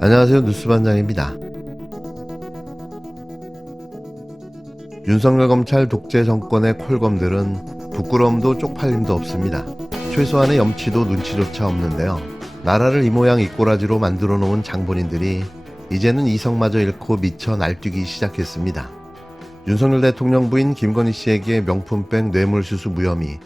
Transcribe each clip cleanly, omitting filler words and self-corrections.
안녕하세요. 뉴스반장입니다. 윤석열 검찰 독재 정권의 콜검들은 부끄러움도 쪽팔림도 없습니다. 최소한의 염치도 눈치조차 없는데요. 나라를 이 모양 이 꼬라지로 만들어 놓은 장본인들이 이제는 이성마저 잃고 미쳐 날뛰기 시작했습니다. 윤석열 대통령 부인 김건희 씨에게 명품백 뇌물수수 무혐의,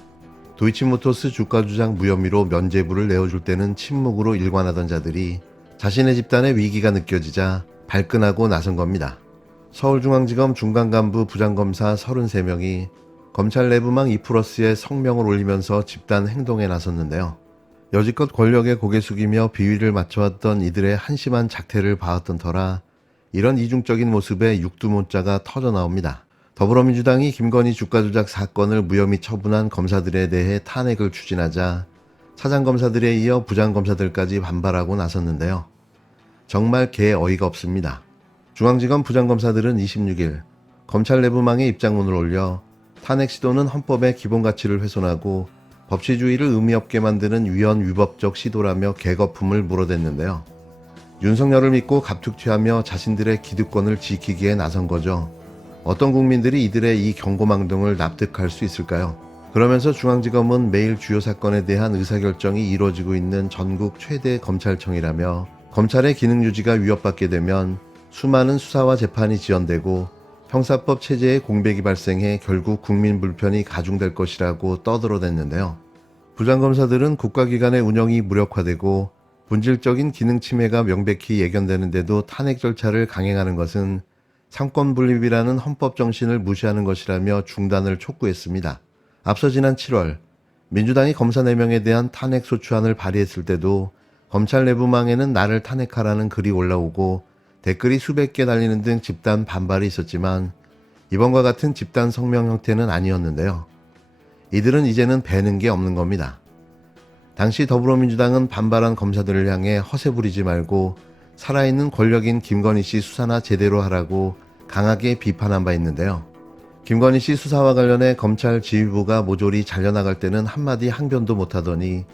도이치모터스 주가 조작 무혐의로 면죄부를 내어줄 때는 침묵으로 일관하던 자들이 자신의 집단의 위기가 느껴지자 발끈하고 나선 겁니다. 서울중앙지검 중간간부 부장검사 33명이 검찰 내부망 2플러스에 성명을 올리면서 집단 행동에 나섰는데요. 여지껏 권력에 고개 숙이며 비위를 맞춰왔던 이들의 한심한 작태를 봐왔던 터라 이런 이중적인 모습에 육두문자가 터져나옵니다. 더불어민주당이 김건희 주가조작 사건을 무혐의 처분한 검사들에 대해 탄핵을 추진하자 차장검사들에 이어 부장검사들까지 반발하고 나섰는데요. 정말 개어이가 없습니다. 중앙지검 부장검사들은 26일 검찰 내부망에 입장문을 올려 탄핵 시도는 헌법의 기본가치를 훼손하고 법치주의를 의미 없게 만드는 위헌 위법적 시도라며 개거품을 물어댔는데요. 윤석열을 믿고 갑툭튀하며 자신들의 기득권을 지키기에 나선 거죠. 어떤 국민들이 이들의 이 경고망동을 납득할 수 있을까요? 그러면서 중앙지검은 매일 주요 사건에 대한 의사결정이 이루어지고 있는 전국 최대 검찰청이라며 검찰의 기능 유지가 위협받게 되면 수많은 수사와 재판이 지연되고 형사법 체제의 공백이 발생해 결국 국민 불편이 가중될 것이라고 떠들어댔는데요. 부장검사들은 국가기관의 운영이 무력화되고 본질적인 기능 침해가 명백히 예견되는데도 탄핵 절차를 강행하는 것은 상권 분립이라는 헌법 정신을 무시하는 것이라며 중단을 촉구했습니다. 앞서 지난 7월 민주당이 검사 4명에 대한 탄핵 소추안을 발의했을 때도 검찰 내부망에는 나를 탄핵하라는 글이 올라오고 댓글이 수백 개 달리는 등 집단 반발이 있었지만 이번과 같은 집단 성명 형태는 아니었는데요. 이들은 이제는 배는 게 없는 겁니다. 당시 더불어민주당은 반발한 검사들을 향해 허세 부리지 말고 살아있는 권력인 김건희 씨 수사나 제대로 하라고 강하게 비판한 바 있는데요. 김건희 씨 수사와 관련해 검찰 지휘부가 모조리 잘려나갈 때는 한마디 항변도 못하더니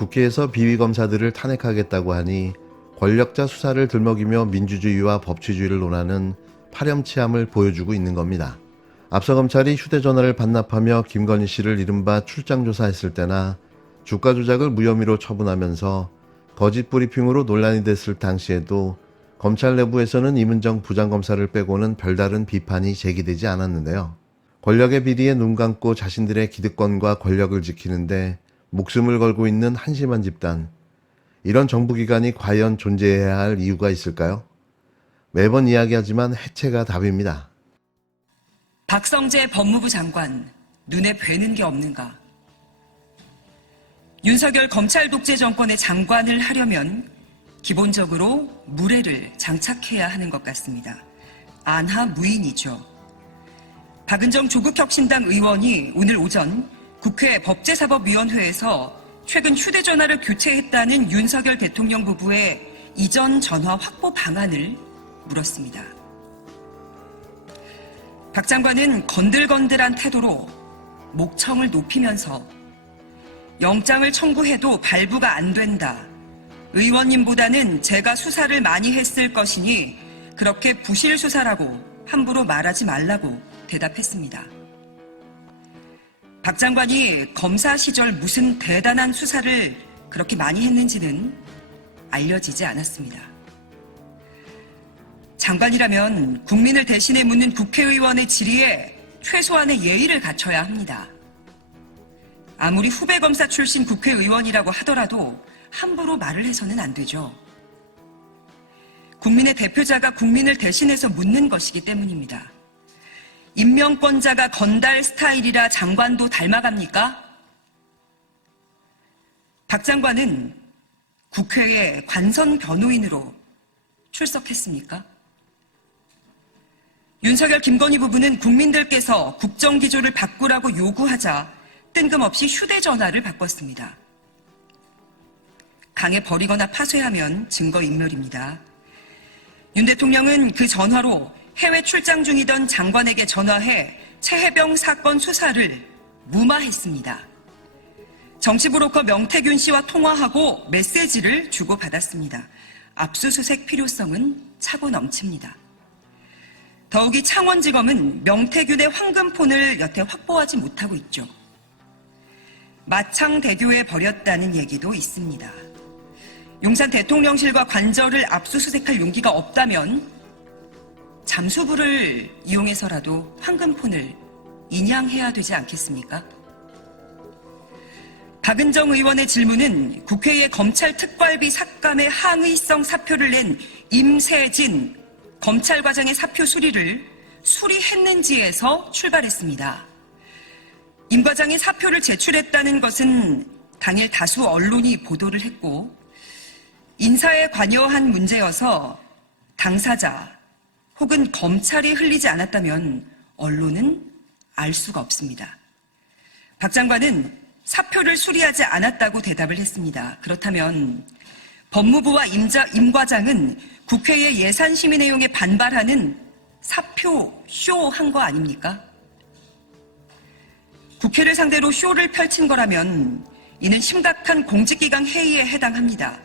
국회에서 비위검사들을 탄핵하겠다고 하니 권력자 수사를 들먹이며 민주주의와 법치주의를 논하는 파렴치함을 보여주고 있는 겁니다. 앞서 검찰이 휴대전화를 반납하며 김건희 씨를 이른바 출장조사했을 때나 주가 조작을 무혐의로 처분하면서 거짓 브리핑으로 논란이 됐을 당시에도 검찰 내부에서는 이문정 부장검사를 빼고는 별다른 비판이 제기되지 않았는데요. 권력의 비리에 눈 감고 자신들의 기득권과 권력을 지키는데 목숨을 걸고 있는 한심한 집단, 이런 정부기관이 과연 존재해야 할 이유가 있을까요? 매번 이야기하지만 해체가 답입니다. 박성재 법무부 장관, 눈에 뵈는 게 없는가? 윤석열 검찰 독재 정권의 장관을 하려면 기본적으로 무례를 장착해야 하는 것 같습니다. 안하무인이죠. 박은정 조국혁신당 의원이 오늘 오전 국회 법제사법위원회에서 최근 휴대전화를 교체했다는 윤석열 대통령 부부의 이전 전화 확보 방안을 물었습니다. 박 장관은 건들건들한 태도로 목청을 높이면서 영장을 청구해도 발부가 안 된다. 의원님보다는 제가 수사를 많이 했을 것이니 그렇게 부실 수사라고 함부로 말하지 말라고 대답했습니다. 박 장관이 검사 시절 무슨 대단한 수사를 그렇게 많이 했는지는 알려지지 않았습니다. 장관이라면 국민을 대신해 묻는 국회의원의 질의에 최소한의 예의를 갖춰야 합니다. 아무리 후배 검사 출신 국회의원이라고 하더라도 함부로 말을 해서는 안 되죠. 국민의 대표자가 국민을 대신해서 묻는 것이기 때문입니다. 임명권자가 건달 스타일이라 장관도 닮아갑니까? 박 장관은 국회에 관선 변호인으로 출석했습니까? 윤석열 김건희 부부는 국민들께서 국정기조를 바꾸라고 요구하자 뜬금없이 휴대전화를 바꿨습니다. 강에 버리거나 파쇄하면 증거인멸입니다. 윤 대통령은 그 전화로 해외 출장 중이던 장관에게 전화해 최혜병 사건 수사를 무마했습니다. 정치브로커 명태균 씨와 통화하고 메시지를 주고받았습니다. 압수수색 필요성은 차고 넘칩니다. 더욱이 창원지검은 명태균의 황금폰을 여태 확보하지 못하고 있죠. 마창대교에 버렸다는 얘기도 있습니다. 용산 대통령실과 관저를 압수수색할 용기가 없다면 잠수부를 이용해서라도 황금폰을 인양해야 되지 않겠습니까? 박은정 의원의 질문은 국회의 검찰 특활비 삭감의 항의성 사표를 낸 임세진 검찰과장의 사표 수리를 수리했는지에서 출발했습니다. 임 과장이 사표를 제출했다는 것은 당일 다수 언론이 보도를 했고 인사에 관여한 문제여서 당사자 혹은 검찰이 흘리지 않았다면 언론은 알 수가 없습니다. 박 장관은 사표를 수리하지 않았다고 대답을 했습니다. 그렇다면 법무부와 임 과장은 국회의 예산심의 내용에 반발하는 사표 쇼한 거 아닙니까? 국회를 상대로 쇼를 펼친 거라면 이는 심각한 공직기강 해이에 해당합니다.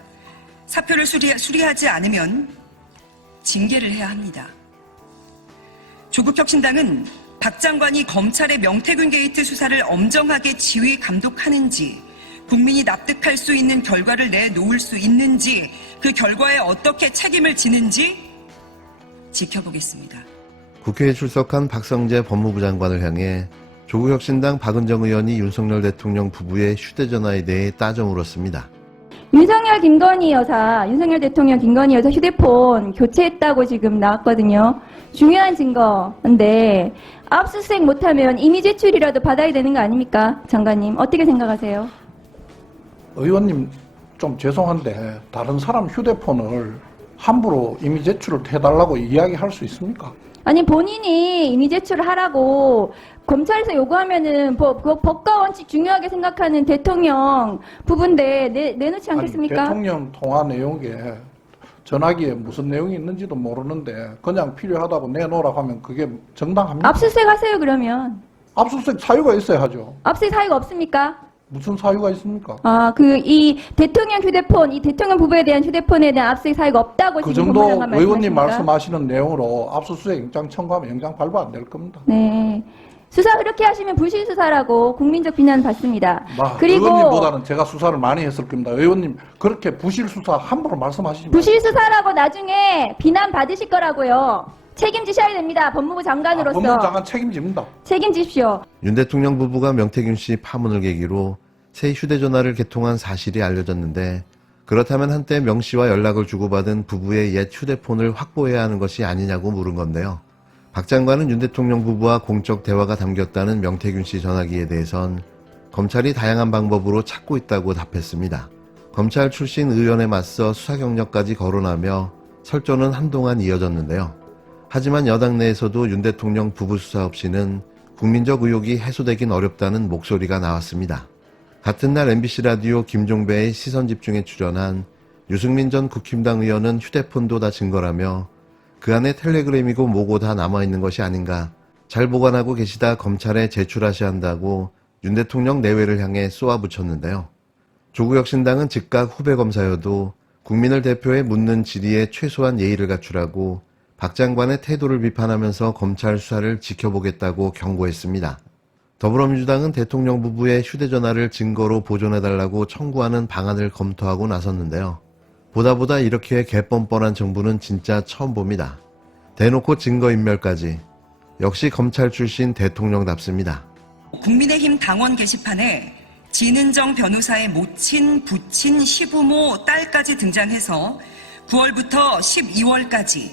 사표를 수리하지 않으면 징계를 해야 합니다. 조국혁신당은 박 장관이 검찰의 명태균 게이트 수사를 엄정하게 지휘 감독하는지, 국민이 납득할 수 있는 결과를 내놓을 수 있는지, 그 결과에 어떻게 책임을 지는지 지켜보겠습니다. 국회에 출석한 박성재 법무부 장관을 향해 조국혁신당 박은정 의원이 윤석열 대통령 부부의 휴대전화에 대해 따져 물었습니다. 윤석열 대통령 김건희 여사 휴대폰 교체했다고 지금 나왔거든요. 중요한 증거인데 압수수색 못하면 이미 제출이라도 받아야 되는 거 아닙니까? 장관님 어떻게 생각하세요? 의원님 좀 죄송한데 다른 사람 휴대폰을 함부로 이미 제출을 해달라고 이야기할 수 있습니까? 아니 본인이 이미 제출을 하라고 검찰에서 요구하면은 법과 원칙 중요하게 생각하는 대통령 부분인데 내놓지 않겠습니까? 아니, 대통령 통화 내용에 전화기에 무슨 내용이 있는지도 모르는데 그냥 필요하다고 내놓으라고 하면 그게 정당합니까? 압수수색 하세요 그러면. 압수수색 사유가 있어야 하죠. 압수수색 사유가 없습니까? 무슨 사유가 있습니까? 이 대통령 휴대폰, 이 대통령 부부에 대한 휴대폰에 대한 압수수색 사유가 없다고 그 지금 정도 법무장관 의원님 말씀하십니까? 말씀하시는 내용으로 압수수색 영장 청구하면 영장 발부 안 될 겁니다. 네. 수사 그렇게 하시면 부실 수사라고 국민적 비난 받습니다. 그리고 의원님보다는 제가 수사를 많이 했을 겁니다. 의원님 그렇게 부실 수사 함부로 말씀하시지 마세요. 부실 수사라고 나중에 비난 받으실 거라고요. 책임지셔야 됩니다. 법무부 장관으로서. 법무부 장관 책임집니다. 책임지십시오. 윤 대통령 부부가 명태균 씨 파문을 계기로 새 휴대전화를 개통한 사실이 알려졌는데, 그렇다면 한때 명 씨와 연락을 주고받은 부부의 옛 휴대폰을 확보해야 하는 것이 아니냐고 물은 건데요. 박 장관은 윤 대통령 부부와 공적 대화가 담겼다는 명태균 씨 전화기에 대해선 검찰이 다양한 방법으로 찾고 있다고 답했습니다. 검찰 출신 의원에 맞서 수사 경력까지 거론하며 설전은 한동안 이어졌는데요. 하지만 여당 내에서도 윤 대통령 부부 수사 없이는 국민적 의혹이 해소되긴 어렵다는 목소리가 나왔습니다. 같은 날 MBC 라디오 김종배의 시선집중에 출연한 유승민 전 국힘당 의원은 휴대폰도 다 증거라며 그 안에 텔레그램이고 뭐고 다 남아있는 것이 아닌가, 잘 보관하고 계시다 검찰에 제출하셔야 한다고 윤 대통령 내외를 향해 쏘아붙였는데요. 조국혁신당은 즉각 후배 검사여도 국민을 대표해 묻는 질의에 최소한 예의를 갖추라고 박 장관의 태도를 비판하면서 검찰 수사를 지켜보겠다고 경고했습니다. 더불어민주당은 대통령 부부의 휴대전화를 증거로 보존해달라고 청구하는 방안을 검토하고 나섰는데요. 보다 이렇게 개뻔뻔한 정부는 진짜 처음 봅니다. 대놓고 증거인멸까지. 역시 검찰 출신 대통령답습니다. 국민의힘 당원 게시판에 진은정 변호사의 모친, 부친, 시부모, 딸까지 등장해서 9월부터 12월까지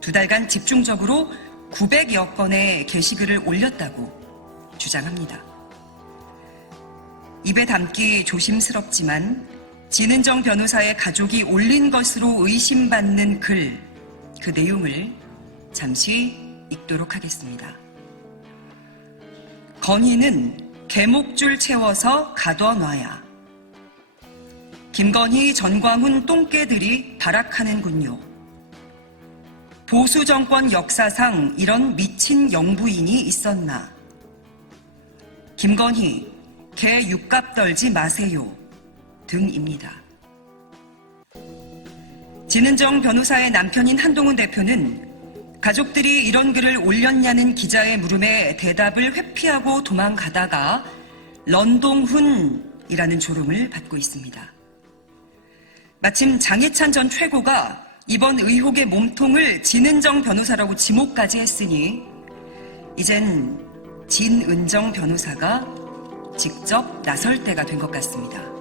2달간 집중적으로 900여 건의 게시글을 올렸다고 주장합니다. 입에 담기 조심스럽지만 진은정 변호사의 가족이 올린 것으로 의심받는 글, 그 내용을 잠시 읽도록 하겠습니다. 건희는 개목줄 채워서 가둬놔야. 김건희, 전광훈 똥개들이 발악하는군요. 보수 정권 역사상 이런 미친 영부인이 있었나. 김건희, 개 육갑 떨지 마세요. 등입니다. 진은정 변호사의 남편인 한동훈 대표는 가족들이 이런 글을 올렸냐는 기자의 물음에 대답을 회피하고 도망가다가 런동훈이라는 조롱을 받고 있습니다. 마침 장해찬 전 최고가 이번 의혹의 몸통을 진은정 변호사라고 지목까지 했으니 이젠 진은정 변호사가 직접 나설 때가 된 것 같습니다.